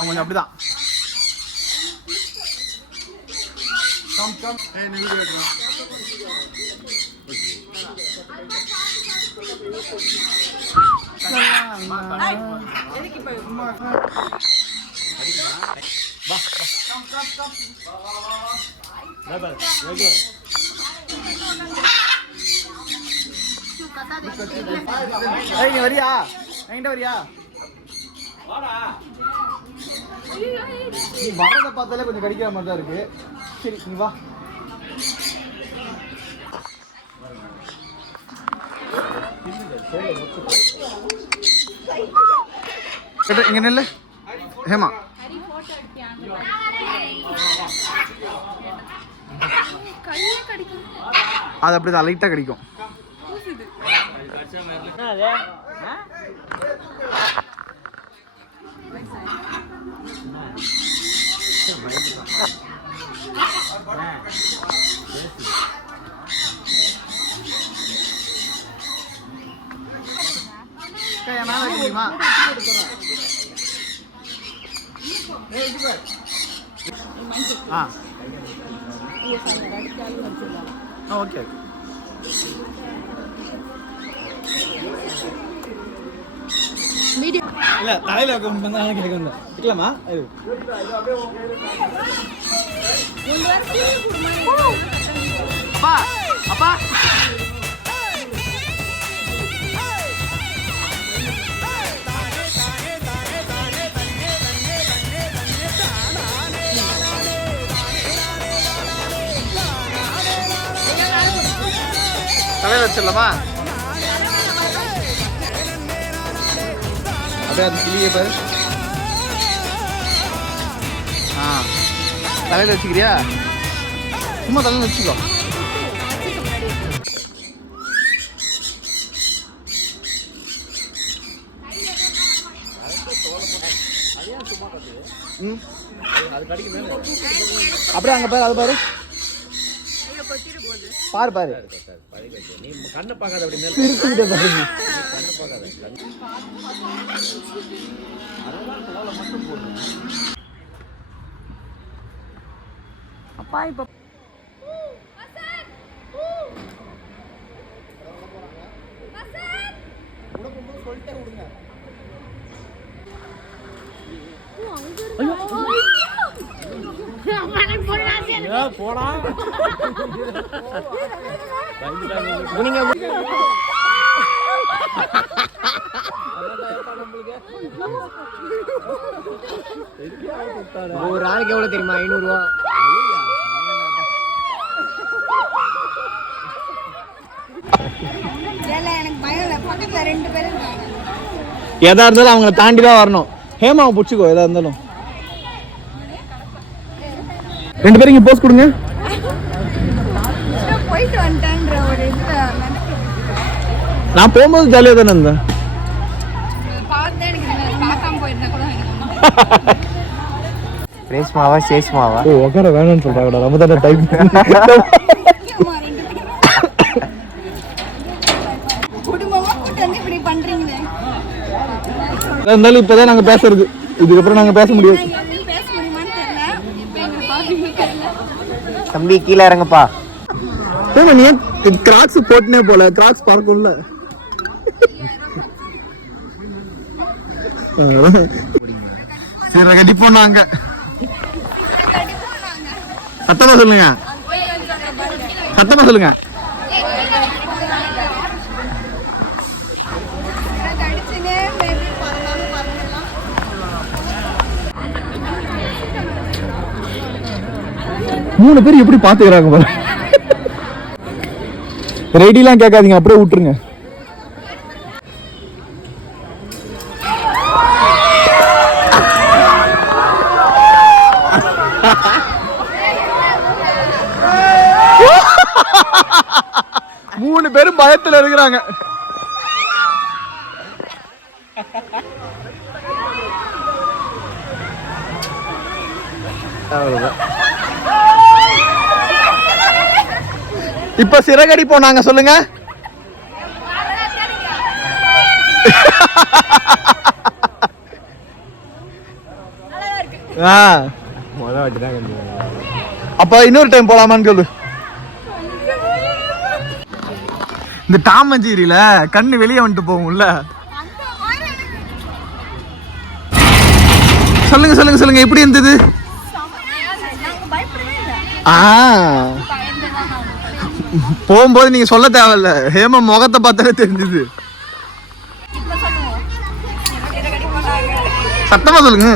அவன் அப்படிதான் நீ வரியா என்கிட்ட வரியா நீ வரத பார்த்தாலே கொஞ்சம் கடிக்கிற மாதிரி தான் இருக்கு சரி நீ வா இங்க நில்லு ஹேமா அது அப்படிதான் லைட்டா கடிக்கும் ஓகே இல்ல தலையில கேட்கலாமா அப்பா அப்பா தலையில வச்சிடலாமா அப்படியே அது கிளியே பாரு தலையில வச்சுக்கிறியா சும்மா தலையில வச்சுக்கோ அப்படியே அங்க பாரு அது பாரு பாரு பாரு நீ கண்ணை பார்க்காத அப்படி மேல அப்பா இப்ப சொல்லிட்டே விடுங்க போடா ஒரு ஆளுக்கு எவ்வளவு தெரியுமா 500 ரூபா எதா இருந்தாலும் அவங்களை தாண்டிதான் வரணும் ஹேமாவை பிடிச்சிக்கோ எதா இருந்தாலும் 2 பேரும் இங்க போஸ்ட் கொடுங்க நான் போகும்போது ஜாலியா தானே இருந்தேன் ரேஷ்மாவா சேஷ்மாவா ஓ உட்கார வேணும்னு சொல்றாங்கடா நம்ம தானே டைப் இருந்தாலும் இப்பதான் நாங்க பேசுறது இதுக்கப்புறம் நாங்க பேச முடியாது தம்பி கீழே இறங்கப்பா நீ கிராக்ஸ் போட்டுனே போல கிராக்ஸ் பார்க்கும்ல சரி கண்டிப்போம் நாங்க சத்தமா சொல்லுங்க சத்தமா சொல்லுங்க மூணு பேர் எப்படி பாத்துக்கிறாங்க பாரு ரெடிலாம் கேட்காதீங்க அப்படியே விட்டுருங்க மூணு பேரும் பயத்துல இருக்கிறாங்க அவ்வளவுதான் இப்ப சிறகடி போனாங்க சொல்லுங்க. அப்ப இன்னொரு டைம் போலாமான்னு சொல்லு. இந்த டாம் அண்ட் ஜெர்ரியில கண்ணு வெளியே வந்துட்டு போகும்ல. சொல்லுங்க சொல்லுங்க சொல்லுங்க எப்படி இருந்தது? போகும்போது நீங்க சொல்ல தேவையில்ல, ஹேமா முகத்தை பார்த்தாலே தெரிஞ்சது. சத்தமா சொல்லுங்க.